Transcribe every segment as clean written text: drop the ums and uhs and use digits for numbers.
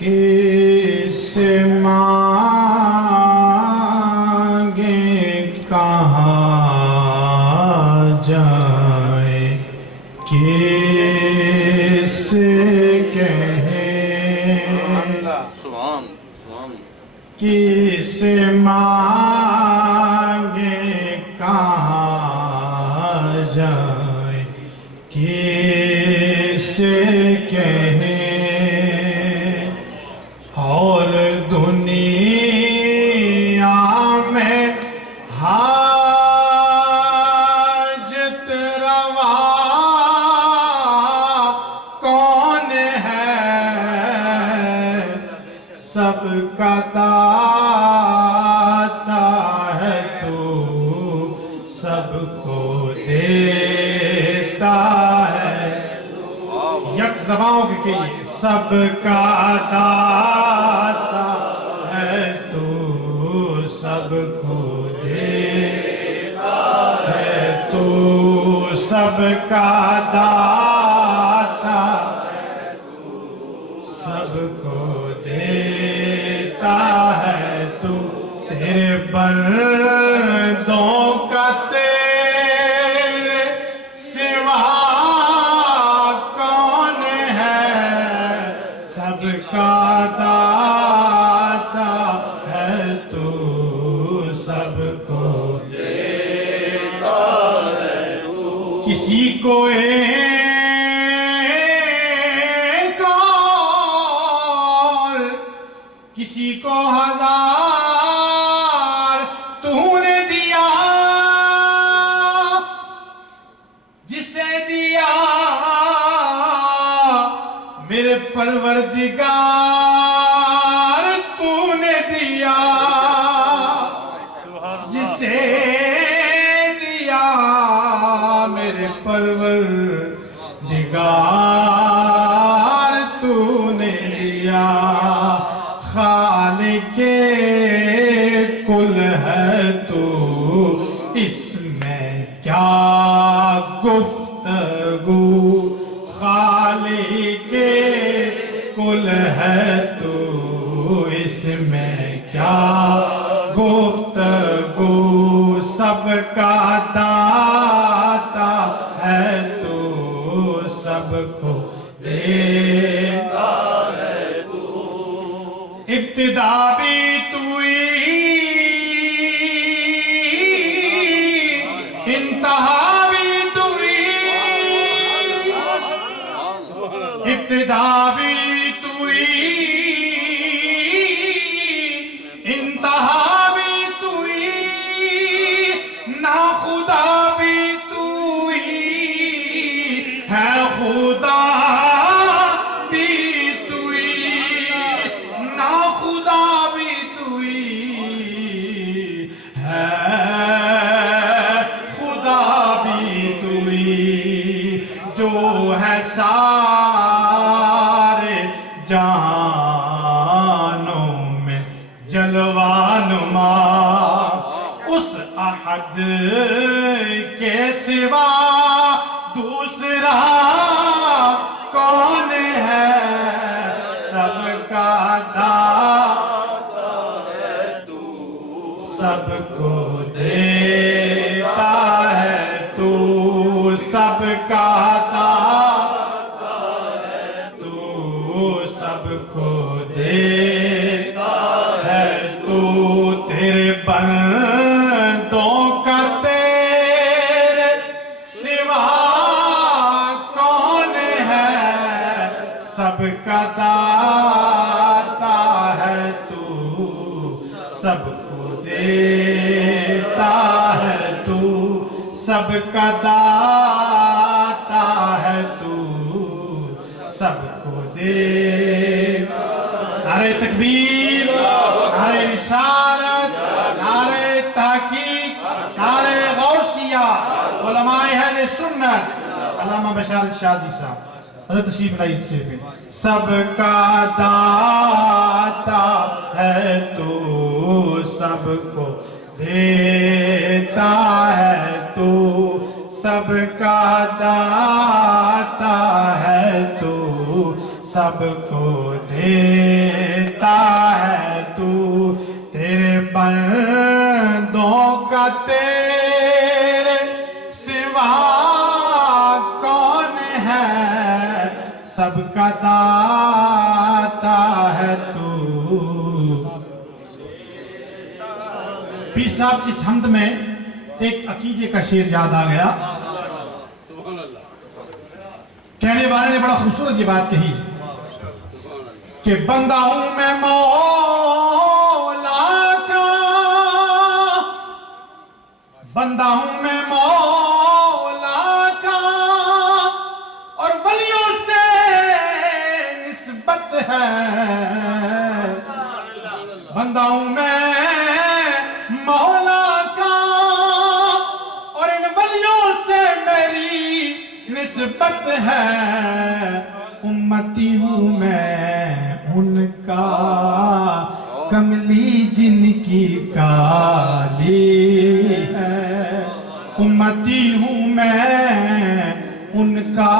کس مانگیں کہاں جائیں، کس کہیں، کس مانگیں کہاں جائیں، کس کہیں، اور دنیا میں حاجت روا کون ہے، سب کا داتا ہے تو، سب کو دیتا ہے، یک زبانوں کے کہیے، سب کا داتا ہے تو، سب کو دیتا ہے تو، سب کا داتا ہے تو، سب کو دیتا ہے تو، تیرے بندوں کا تیرے سوا کون ہے، سب کا داتا ہے تو، سب کو دیتا ہے تو، کسی کو ایک اور کسی کو ہزار تو نے دیا، جسے دیا میرے پروردگار تو نے دیا، جسے دیا میرے پروردگار تو نے دیا، خالق کل ہے تو، اس میں کیا گفتگو، خالق کل ہے تو، اس میں کیا گفتگو، سب کا داتا ہے تو، سب کو دیتا ہے تو، ابتدا بھی تو ہی، انتہا بھی تو ہی، ابتدا بھی تو ہی، انتہا بھی تو ہی، ناخدا بھی تو ہی ہے، خدا بھی تو ہی، ناخدا بھی تو ہی ہے، خدا بھی تو ہی، جو ہے سارے جہانوں میں جلوہ نما، اس احد کے سوا دوسرا کون ہے، سب کا داتا ہے تو، سب کو دیتا ہے تو، سب کا داتا ہے تو، سب کو دیتا ہے تو، تیرے بندوں کا تیرے سوا کون ہے، سب کا داتا ہے تو، سب کو دیتا ہے تو، سب کا داتا ہے تو، سب کو دیتا، نعرہ تکبیر، نعرہ رسالت، نعرہ تحقیق، نعرہ غوثیہ، علماء اہل سنت، علامہ بشارت شازی صاحب، حضرت تشریف لائیت سے پہ، سب کا داتا ہے تو، سب کو دیتا ہے تو، سب کا داتا ہے تو، سب کو دے दाता है तू। पीर साहब की हमद में एक अकीदे का शेर याद आ गया। कहने वाले ने बड़ा खूबसूरत ये बात कही कि बंदा हूं मैं मौला का, बंदा हूं मैं मौला का, और वलियों से निस्बत है। बंदा हूं मैं मौला का और इन वलियों से मेरी निस्बत है। उम्मती हूं मैं उनका, कमली जिनकी काली है। उम्मती हूं मैं उनका,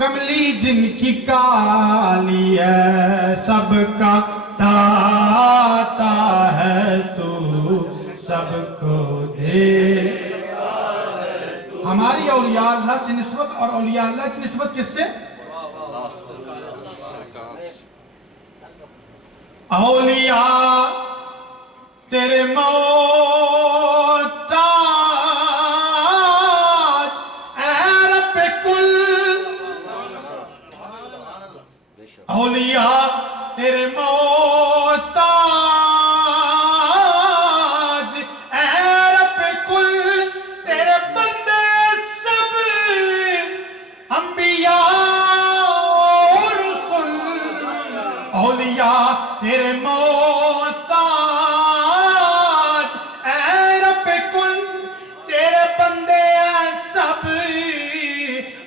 कमली जिनकी काली है। सबका दाता है तू, सबको दे। हमारी औलिया अल्लाह से निस्बत, और औलिया अल्लाह की निस्बत किससे? औलिया तेरे मोहताज ऐ रब्बे कुल। औलिया तेरे मोहताज ऐ रब्बे कुल। तेरे बंदे सब अंबिया और रसूल। औलिया तेरे मोहताज ऐ रब्बे कुल। तेरे बंदे सब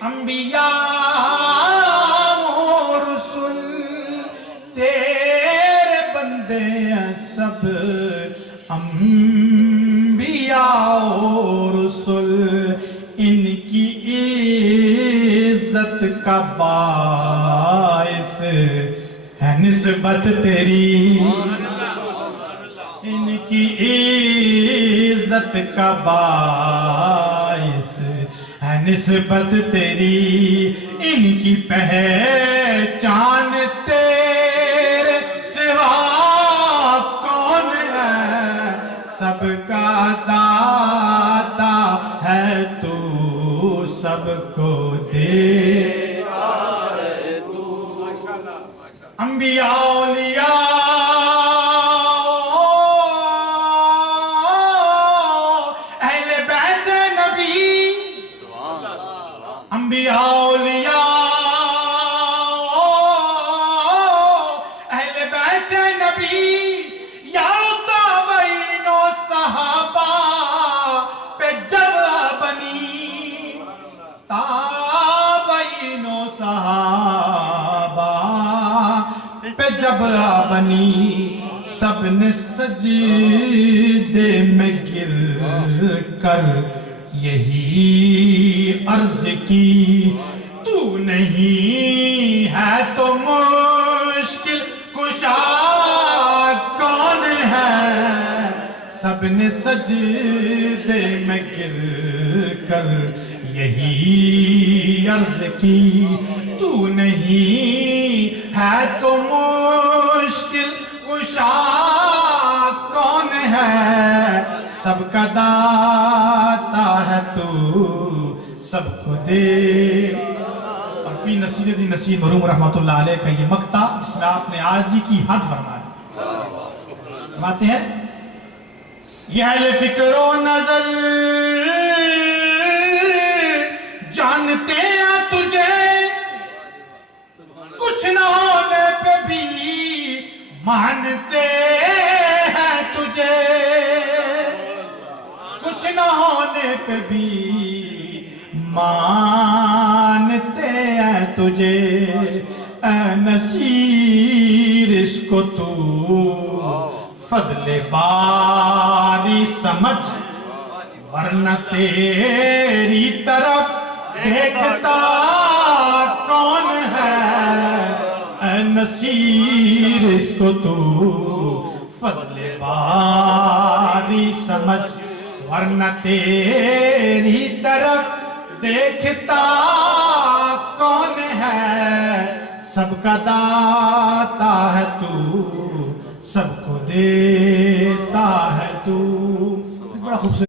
अंबिया और रसूल। तेरे बंदे सब अंबिया और रसूल। इनकी इज्जत का बाइस है निस्बत तेरी। इनकी इज्जत का बाइस है निस्बत तेरी। इनकी पहचान तेरे सिवा कौन है। सबका दाता है तू, सबको दे। अंबिया औलिया अहले बैत नबी। अंबिया औलिया अहले बैत नबी। या ताबईनो सहाबा पे जब बनी। ताबईनो सहाबा पे जब बनी। सबने सजदे में गिर कर यही अर्ज की, तू नहीं है तो मुश्किल कुशा कौन है। सबने सजदे में गिर कर यही अर्ज की, तू नहीं है तो मुश्किल कुशा कौन है। सबका दाता है तू, सबको दे। और पीर नसीरुद्दीन नसीर मरहूम रहमतुल्लाह अलैह का ये मक्ता जिसमें आपने आजी की हद फरमा दी। फरमाते हैं ये फिक्रो नजर जानते हैं तुझे, कुछ न होने पे भी मानते हैं तुझे। कुछ न होने पे भी मानते हैं तुझे। ऐ नसीर इसको तू फजले बारी समझ, वरना तेरी तरफ देखता कौन है। ऐ नसीर इसको तू फजले बारी समझ, वरना तेरी तरफ देखता कौन है। سب کا داتا ہے تو سب کو دے